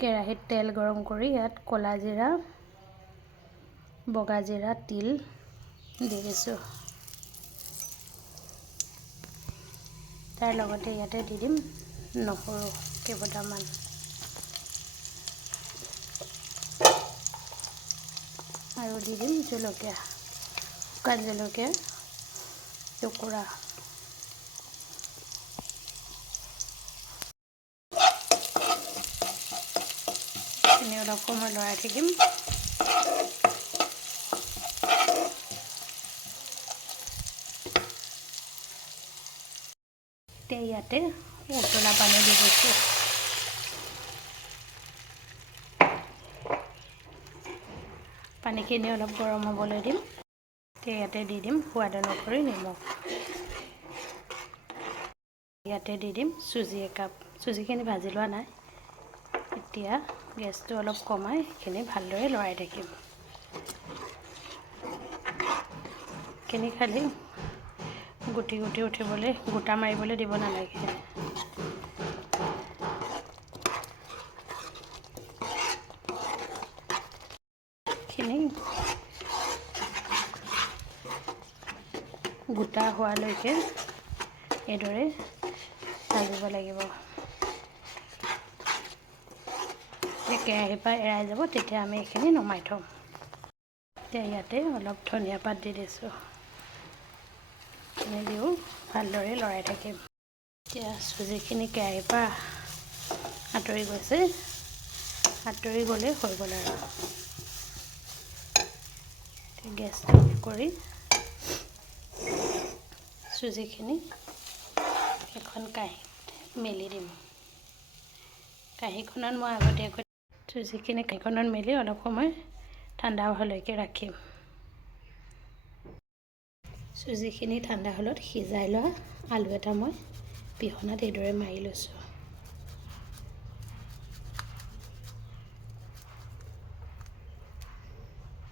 কেৰাহীত তেল গৰম কৰি ইয়াত ক'লা জিৰা, বগা জিৰা, তিল দি দিছোঁ। তাৰ লগতে ইয়াতে দি দিম নহৰু কেইফোটামান। আৰু দি দিম জলকীয়া, শুকান জলকীয়া টুকুৰা। এইখিনি অলপ সময় লৰাই থাকিম। এতিয়া ইয়াতে উতলা পানী দি দিছোঁ। পানীখিনি অলপ গৰম হ'বলৈ দিম। এতিয়া ইয়াতে দি দিম সোৱাদ অনুসৰি নিমখ। ইয়াতে দি দিম চুজি একাপ। চুজিখিনি ভাজি লোৱা নাই। এতিয়া গেছটো অলপ কমাই সেইখিনি ভালদৰে লৰাই থাকিম। এইখিনি খালি গুটি গুটি উঠিবলৈ, গোটা মাৰিবলৈ দিব নালাগে। এইখিনি গোটা হোৱালৈকে এইদৰে ভাজিব লাগিব। কেৰাহীৰ পৰা এৰাই যাব, তেতিয়া আমি এইখিনি নমাই থ'ম। এতিয়া ইয়াতে অলপ ধনিয়া পাত দি দিছোঁ। এইখিনি দিও ভালদৰে লৰাই থাকিম। এতিয়া চুজিখিনি কেৰাহীৰ পৰা আঁতৰি গৈছে। আঁতৰি গ'লে হৈ গ'ল আৰু। গেছটো অফ কৰি চুজিখিনি এখন কাঁহীত মেলি দিম। কাঁহীখনত মই আগতীয়াকৈ চুজিখিনি কাঁহীখনত মেলি অলপ সময় ঠাণ্ডা হোৱালৈকে ৰাখিম। চুজিখিনি ঠাণ্ডা হ'লত সিজাই লোৱা আলু এটা মই পিহনাত এইদৰে মাৰি লৈছোঁ।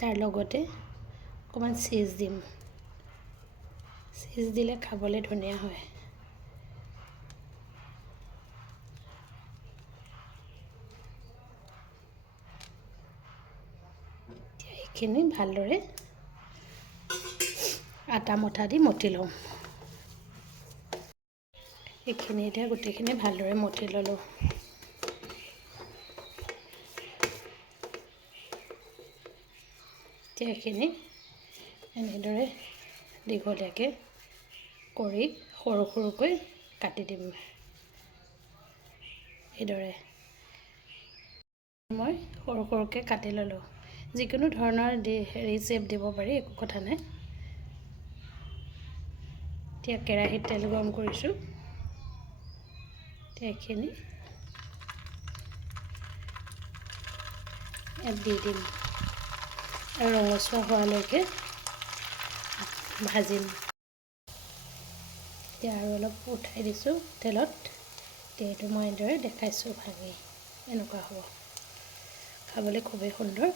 তাৰ লগতে অকণমান চীজ দিম। চীজ দিলে খাবলৈ ধুনীয়া হয়। এতিয়া এইখিনি ভালদৰে আটা মঠা দি মঠি লওঁ। এইখিনি এতিয়া গোটেইখিনি ভালদৰে মঠি ল'লোঁ। এতিয়া এইখিনি এনেদৰে দীঘলীয়াকৈ কৰি সৰু সৰুকৈ কাটি দিম। এইদৰে মই সৰু সৰুকৈ কাটি ল'লোঁ। যিকোনো ধৰণৰ শ্বেপ দিব পাৰি, একো কথা নাই। এতিয়া কেৰাহীত তেল গৰম কৰিছোঁ। এতিয়া এইখিনি ইয়াত দি দিম আৰু ৰঙচুৱা হোৱালৈকে ভাজিম। এতিয়া আৰু অলপ উঠাই দিছোঁ তেলত। এতিয়া এইটো মই এনেদৰে দেখাইছোঁ ভাঙি। এনেকুৱা হ'ব। খাবলৈ খুবেই সুন্দৰ।